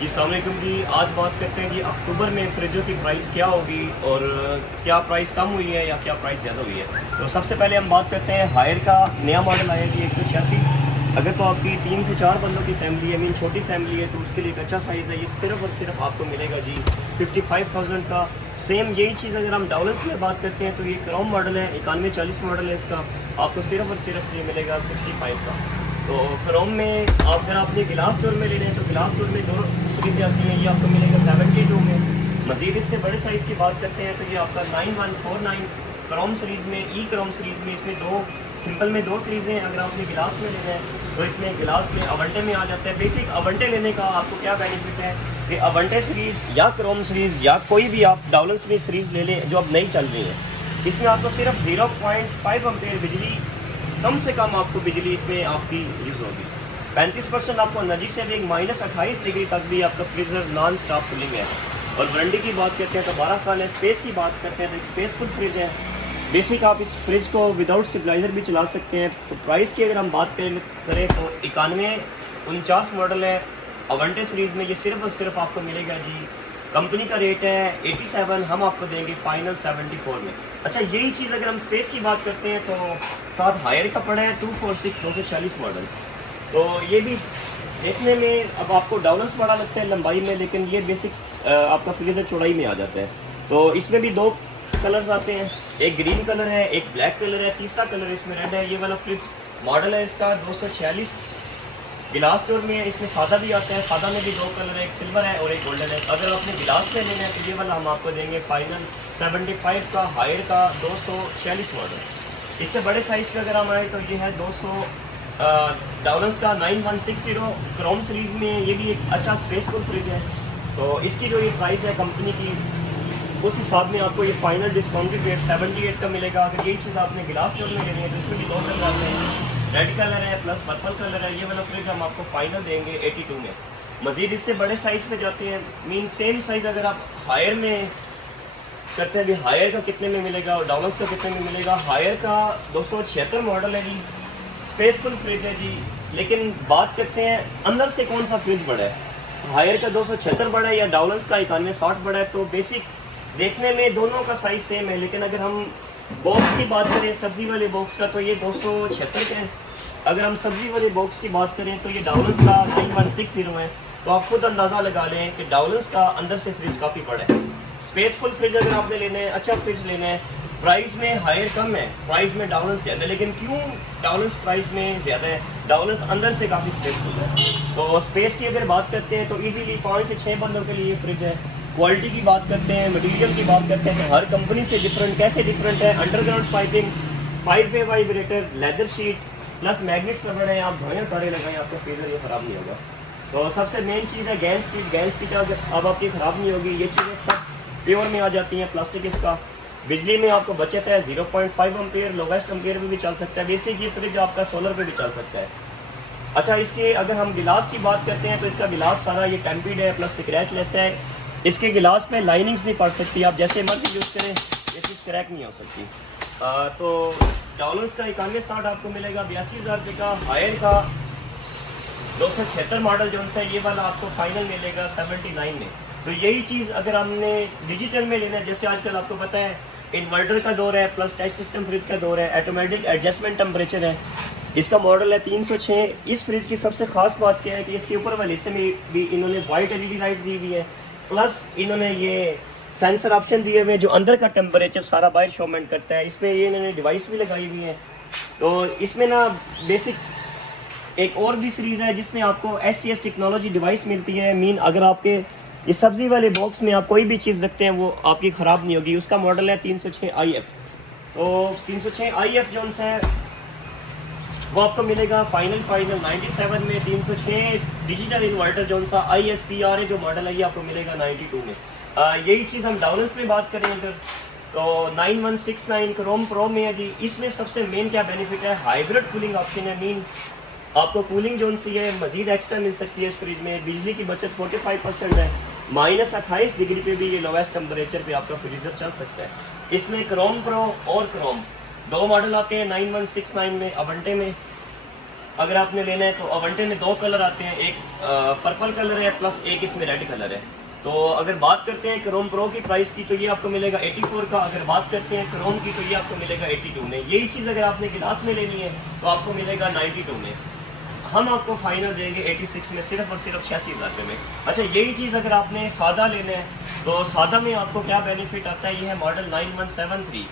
जी अस्सलाम वालेकुम जी। आज बात करते हैं कि अक्टूबर में फ्रिजों की प्राइस क्या होगी और क्या प्राइस कम हुई है या क्या प्राइस ज़्यादा हुई है। तो सबसे पहले हम बात करते हैं हायर का नया मॉडल आया जी 186। अगर तो आपकी 3 से 4 बंदों की फैमिली है, मीन छोटी फैमिली है, तो उसके लिए एक अच्छा साइज़ है। ये सिर्फ और सिर्फ आपको मिलेगा जी 55,000 का। सेम यही चीज़ अगर हम डॉलर्स में बात करते हैं तो ये क्रोम मॉडल है, 9140 मॉडल है इसका, आपको सिर्फ और सिर्फ ये मिलेगा 65 का। तो क्रोम में आप अगर आपने गिलास डोर में लेने हैं तो गिलास डोर में दो सीरीज आती हैं, ये आपको मिलेगा 72 में। मज़ीद इससे बड़े साइज़ की बात करते हैं तो ये आपका 9149 क्रोम सीरीज़ में, ई क्रोम सीरीज़ में, इसमें दो सिंपल में दो सीरीज़ हैं। अगर आपने गिलास में लेना है तो इसमें गिलास में अवंटे में आ जाता है। बेसिक अवंटे लेने का आपको क्या बेनिफिट है कि अवंटे सीरीज़ या क्रोम सीरीज़ या कोई भी आप डाउलन्स में सीरीज़ ले लें जो अब नहीं चल रही है, इसमें आपको सिर्फ 0.5 एम्पेयर बिजली, कम से कम आपको बिजली इसमें आपकी यूज़ होगी। 35% आपको एनर्जी सेविंग, -28 डिग्री तक भी आपका फ्रीज़र नॉन स्टॉप कूलिंग है। और वारंटी की बात करते हैं तो 12 साल है। स्पेस की बात करते हैं तो एक स्पेसफुल फ्रिज है। बेसिक आप इस फ्रिज को विदाउट स्टेबलाइज़र भी चला सकते हैं। तो प्राइस की अगर हम बात करें तो 9149 मॉडल है अवंटे सीरीज़ में। ये सिर्फ और सिर्फ आपको मिलेगा जी, कंपनी का रेट है 87, हम आपको देंगे फाइनल 74 में। अच्छा, यही चीज़ अगर हम स्पेस की बात करते हैं तो साथ हायर का पड़ा है 246 240 मॉडल। तो ये भी देखने में अब आपको डाउनस बड़ा लगता है लंबाई में, लेकिन ये बेसिक आपका फ्रीजर चौड़ाई में आ जाता है। तो इसमें भी दो कलर्स आते हैं, एक ग्रीन कलर है, एक ब्लैक कलर है, तीसरा कलर इसमें रेड है। ये वाला फ्रिज मॉडल है इसका 246 गिलास डोर में है। इसमें सादा भी आता है, सादा में भी दो कलर है, एक सिल्वर है और एक गोल्डन है। अगर आपने गिलास में लेना है तो ये वाला हम आपको देंगे फाइनल 75 का, हायर का 246 मॉडल। इससे बड़े साइज़ पे अगर हम आए तो ये है 200 डाउलन्स का 9160 क्रोम सीरीज़ में। ये भी एक अच्छा स्पेसफुल फ्रिज है। तो इसकी जो ये प्राइस है कंपनी की, उस हिसाब में आपको ये फाइनल डिस्काउंटेड रेट 78 का मिलेगा। अगर यही चीज़ आपने गिलास डोर में लेनी है तो इसमें भी दो कलर आते हैं, रेड कलर है प्लस पर्पल कलर है। ये वाला फ्रिज हम आपको फाइनल देंगे 82 में। मज़ीद इससे बड़े साइज़ पे जाते हैं, मीन सेम साइज़ अगर आप हायर में करते हैं, अभी हायर का कितने में मिलेगा और डाउनस का कितने में मिलेगा। हायर का 276 मॉडल है जी, स्पेसफुल फ्रिज है जी। लेकिन बात करते हैं अंदर से कौन सा फ्रिज बड़ा है, हायर का 276 बड़ा है या डाउनस का 9160 बड़ा है। तो बेसिक देखने में दोनों का साइज़ सेम है, लेकिन अगर हम बॉक्स की बात करें सब्ज़ी वाले बॉक्स का तो ये 276 का है। अगर हम सब्ज़ी वाले बॉक्स की बात करें तो ये डाउलन्स का 9160 है। तो आप खुद अंदाज़ा लगा लें कि डाउलन्स का अंदर से फ्रिज काफ़ी बड़ा है। स्पेसफुल फ्रिज अगर आपने लेना है, अच्छा फ्रिज लेना है, प्राइस में हायर कम है, प्राइस में डाउलन्स ज़्यादा है। लेकिन क्यों डाउलन्स प्राइस में ज़्यादा है? डाउलन्स अंदर से काफ़ी स्पेसफुल है। तो स्पेस की अगर बात करते हैं तो ईजीली 5 से 6 बंदों के लिए ये फ्रिज है। क्वालिटी की बात करते हैं, मटेरियल की बात करते हैं तो हर कंपनी से डिफरेंट, कैसे डिफरेंट है। अंडरग्राउंड पाइपिंग, 5-वे vibrator, leather sheet plus magnet रबड़ है। आप धोए तारे लगाएं, आपका फ्रीजर ये ख़राब नहीं होगा। तो सबसे मेन चीज़ है गैस की तो अब आपकी ख़राब नहीं होगी। ये चीज़ें सब प्योर में आ जाती हैं। प्लास्टिक इसका बिजली में आपको बचत है 0.5 एम्पेयर, लोवेस्ट एम्पेयर में भी चल सकता है। बेसिक ये फ्रिज आपका सोलर पे भी चल सकता है। अच्छा, इसके अगर हम गिलास की बात करते हैं तो इसका गिलास सारा ये टेम्पिड है प्लस स्क्रैचलेस है। इसके गिलास में लाइनिंग्स नहीं पड़ सकती, आप जैसे मर्जी यूज़ करें ये चीज़ क्रैक नहीं हो सकती। तो डाउलन्स का 9160 आपको मिलेगा 82,000 रुपये का। हायर का 276 मॉडल जो है ये वाला आपको फाइनल मिलेगा 79 में। तो यही चीज़ अगर हमने डिजिटल में लेना है, जैसे आजकल आपको पता है इन्वर्टर का दौर है प्लस टच सिस्टम फ्रिज का दौर है, ऑटोमेटिक एडजस्टमेंट टेम्परेचर है। इसका मॉडल है 306। इस फ्रिज की सबसे ख़ास बात क्या है कि इसके ऊपर वाले हिस्से में भी इन्होंने वाइट LED लाइट दी हुई है, प्लस इन्होंने ये सेंसर ऑप्शन दिए हुए हैं जो अंदर का टेम्परेचर सारा बाहर शोमेंट करता है। इसमें ये इन्होंने डिवाइस भी लगाई हुई है। तो इसमें ना बेसिक एक और भी सीरीज़ है जिसमें आपको SCS टेक्नोलॉजी डिवाइस मिलती है। मीन अगर आपके ये सब्ज़ी वाले बॉक्स में आप कोई भी चीज़ रखते हैं वो आपकी ख़राब नहीं होगी। उसका मॉडल है 306 IF। तो 306 IF जो है वो आपको मिलेगा फाइनल 97 में। 306 डिजिटल इन्वर्टर जो सा ISPR जो मॉडल है ये आपको मिलेगा 92 में। यही चीज़ हम डाउनस में बात करें अगर तो 9169 क्रोम प्रो में है जी। इसमें सबसे मेन क्या बेनिफिट है, हाइब्रिड कूलिंग ऑप्शन है। मीन आपको कूलिंग जो सी है मज़ीद एक्स्ट्रा मिल सकती है इस फ्रिज में। बिजली की बचत 45% है। -28 डिग्री पे भी ये लोवेस्ट टेम्परेचर पे आपका फ्रीजर चल सकता है। इसमें क्रोम प्रो और क्रोम दो मॉडल आते हैं 9169 में, अवंटे में। अगर आपने लेना है तो अवंटे में 2 कलर आते हैं, एक पर्पल कलर है प्लस एक इसमें रेड कलर है। तो अगर बात करते हैं क्रोम प्रो की प्राइस की तो ये आपको मिलेगा 84 का। अगर बात करते हैं क्रोम की तो ये आपको मिलेगा 82 में। यही चीज़ अगर आपने गिलास में लेनी है तो आपको मिलेगा 92 में। हम आपको फाइनल देंगे 86 में, सिर्फ और सिर्फ 86,000 रुपये में। अच्छा, यही चीज़ अगर आपने सादा लेना है तो सादा में आपको क्या बेनिफिट आता है, ये है मॉडल 9173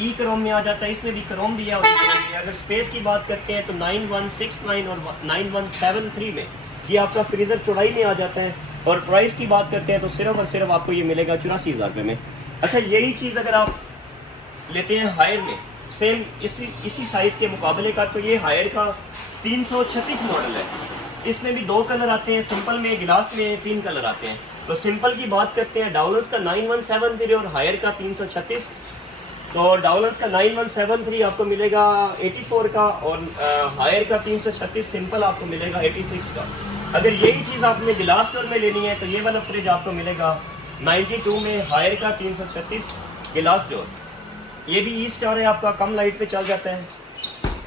ई क्रोम में आ जाता है। इसमें भी क्रोम दिया हुआ है। अगर स्पेस की बात करते हैं तो 9169 और 9173 में ये आपका फ्रीज़र चौड़ाई में आ जाता है। और प्राइस की बात करते हैं तो सिर्फ और सिर्फ आपको ये मिलेगा 84,000 रुपये में। अच्छा, यही चीज़ अगर आप लेते हैं हायर में, सेम इसी साइज़ के मुकाबले का, तो ये हायर का 336 मॉडल है। इसमें भी 2 कलर आते हैं, सिंपल में, गिलास में 3 कलर आते हैं। तो सिंपल की बात करते हैं, डाउलस का 9173 और हायर का 336। तो डाउलस का 9173 आपको मिलेगा 84 का और हायर का 336 सिंपल आपको मिलेगा 86 का। अगर यही चीज़ आपने गिलास स्टोर में लेनी है तो ये वाला फ्रिज आपको मिलेगा 92 में, हायर का 336 गिलास स्टोर। ये भी ई स्टार है आपका, कम लाइट पे चल जाता है।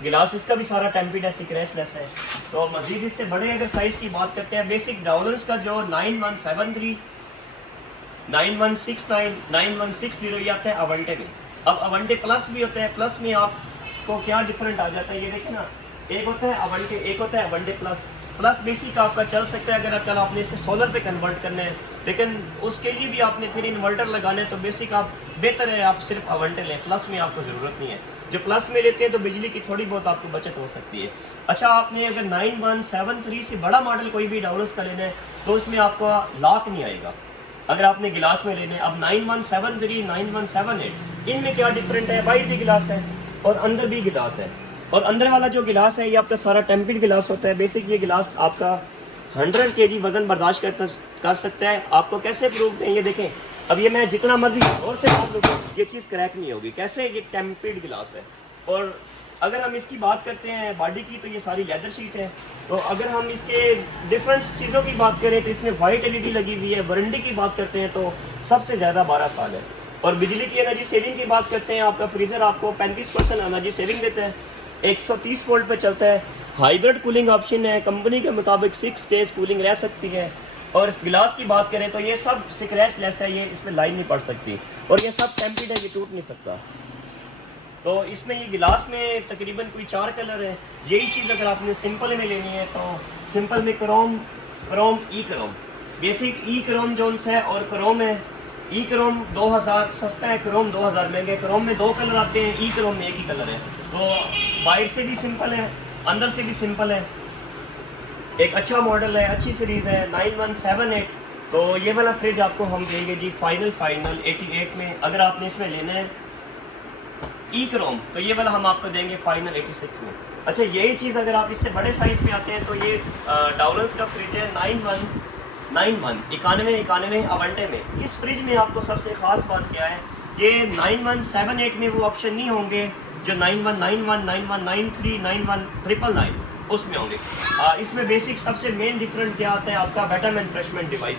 गिलास इसका भी सारा टेम्पिड है, स्क्रैचलेस है। तो मज़ीद इससे बड़े अगर साइज़ की बात करते हैं, बेसिक डाउलस का जो 9173, 9169, 9160 ये आता है अवंटे में। अब अवंटे प्लस भी होता है। प्लस में आपको क्या डिफरेंट आ जाता है, ये देखिए ना, एक होता है अवंटे, एक होता है अवंटे प्लस। प्लस बेसिक आपका चल सकता है अगर कल आपने इसे सोलर पे कन्वर्ट करना है, लेकिन उसके लिए भी आपने फिर इन्वर्टर लगाना है, तो बेसिक आप बेहतर है आप सिर्फ अवंटे लें। प्लस में आपको ज़रूरत नहीं है। जो प्लस में लेते हैं तो बिजली की थोड़ी बहुत आपको बचत हो सकती है। अच्छा, आपने अगर 9173 से बड़ा मॉडल कोई भी डाउलस का लेना है तो उसमें आपको लॉक नहीं आएगा अगर आपने गिलास में लेने। अब 9173, 9178 इनमें क्या डिफरेंट है, बाहर भी गिलास है और अंदर भी गिलास है। और अंदर वाला जो गिलास है ये आपका सारा टेम्पिड गिलास होता है। बेसिक ये गिलास आपका 100 kg वज़न बर्दाश्त कर सकता है। आपको कैसे प्रूव दें, ये देखें, अब ये मैं जितना मर्जी और से आप लोग, ये चीज़ क्रैक नहीं होगी। कैसे, ये टेम्पिड गिलास है। और अगर हम इसकी बात करते हैं बॉडी की तो ये सारी लेदर शीट है। तो अगर हम इसके डिफरेंट चीज़ों की बात करें तो इसमें वाइट LED लगी हुई है। वारंटी की बात करते हैं तो सबसे ज़्यादा 12 साल है। और बिजली की एनर्जी सेविंग की बात करते हैं, आपका फ्रीज़र आपको 35% एनर्जी सेविंग देता है, 130 वोल्ट पर चलता है। हाइब्रिड कूलिंग ऑप्शन है, कंपनी के मुताबिक 6 स्टेज कूलिंग रह सकती है। और इस गिलास की बात करें तो ये सब स्क्रैचलेस है, ये इसमें लाइन नहीं पड़ सकती। और ये सब टेम्पिड है, ये टूट नहीं सकता। तो इसमें ये गिलास में तकरीबन कोई 4 कलर है। यही चीज़ अगर आपने सिंपल में लेनी है तो सिंपल में क्रोम ई क्रोम, बेसिक ई क्रोम जोन्स है और क्रोम है। ई क्रोम 2000 सस्ता है, क्रोम 2000 महंगे। क्रोम में 2 कलर आते हैं, ई क्रोम में एक ही कलर है। तो बाहर से भी सिंपल है, अंदर से भी सिंपल है। एक अच्छा मॉडल है, अच्छी सीरीज़ है, 9178। तो ये वाला फ्रिज आपको हम देंगे जी फाइनल 88 में। अगर आपने इसमें लेना है ई क्रोम तो ये वाला हम आपको देंगे फाइनल 86 में। अच्छा, यही चीज़ अगर आप इससे बड़े साइज़ पे आते हैं तो ये डाउलस का फ्रिज है 91 अवंटे में। इस फ्रिज में आपको सबसे ख़ास बात क्या है, ये 9178 में वो ऑप्शन नहीं होंगे जो 9191, 9193, 91999 उसमें होंगे। इसमें बेसिक सबसे मेन डिफरेंट क्या आता है, आपका बैटरमैन फ्रेशमेंट डिवाइस।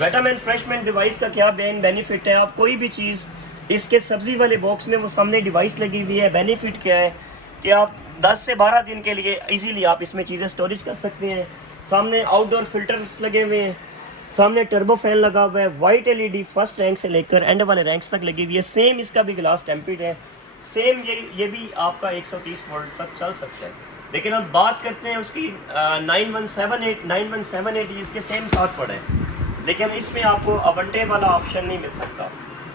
बैटरमैन फ्रेशमेंट डिवाइस का क्या बेनिफिट है, आप कोई भी चीज़ इसके सब्ज़ी वाले बॉक्स में वो सामने डिवाइस लगी हुई है। बेनिफिट क्या है कि आप 10 से 12 दिन के लिए इजीली आप इसमें चीज़ें स्टोरेज कर सकते हैं। सामने आउटडोर फिल्टर्स लगे हुए हैं, सामने टर्बो फैन लगा हुआ है, वाइट LED फर्स्ट रैंक से लेकर एंड वाले रैंक्स तक लगी हुई है। सेम इसका भी ग्लास टेम्पिड है, सेम ये भी आपका 130 वोल्ट तक चल सकता है। लेकिन अब बात करते हैं उसकी 9178 इसके सेम साथ पड़े, लेकिन इसमें आपको अवंटे वाला ऑप्शन नहीं मिल सकता।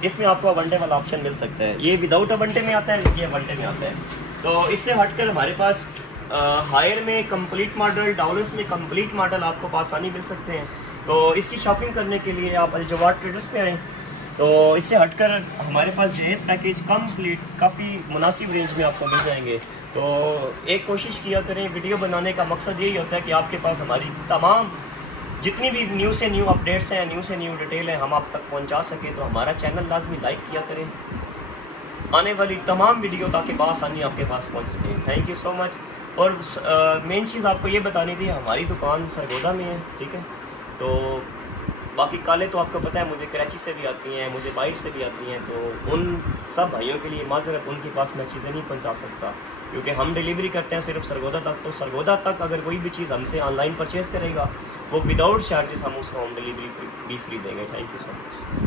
इसमें आपको अवंटे वाला ऑप्शन मिल सकता है, ये विदाउट अवंटे में आता है, ये अवंटे में आता है। तो इससे हटकर हमारे पास हायर में कंप्लीट मॉडल, डाउलस में कंप्लीट मॉडल आपको आसानी मिल सकते हैं। तो इसकी शॉपिंग करने के लिए आप अल-जवाद ट्रेडर्स पे आएँ। तो इससे हटकर हमारे पास जेएस पैकेज कंप्लीट काफ़ी मुनासिब रेंज में आपको मिल जाएंगे। तो एक कोशिश किया करें, वीडियो बनाने का मकसद यही होता है कि आपके पास हमारी तमाम जितनी भी न्यू से न्यू अपडेट्स हैं, न्यू से न्यू डिटेल है, हम आप तक पहुंचा सकें। तो हमारा चैनल लाजमी लाइक किया करें, आने वाली तमाम वीडियो ताकि बआसानी आपके पास पहुंच सके। Thank you so much. और मेन चीज़ आपको ये बतानी थी, हमारी दुकान सरगोदा में है, ठीक है। तो बाकी काले तो आपको पता है मुझे कराची से भी आती हैं, मुझे बाहर से भी आती हैं, तो उन सब भाइयों के लिए माज़रत, उनके पास मैं चीज़ें नहीं पहुंचा सकता क्योंकि हम डिलीवरी करते हैं सिर्फ सरगोदा तक। तो सरगोदा तक अगर कोई भी चीज़ हमसे ऑनलाइन परचेज़ करेगा वो विदाउट चार्जेस हम उसको होम डिलीवरी भी फ्री देंगे। Thank you so much.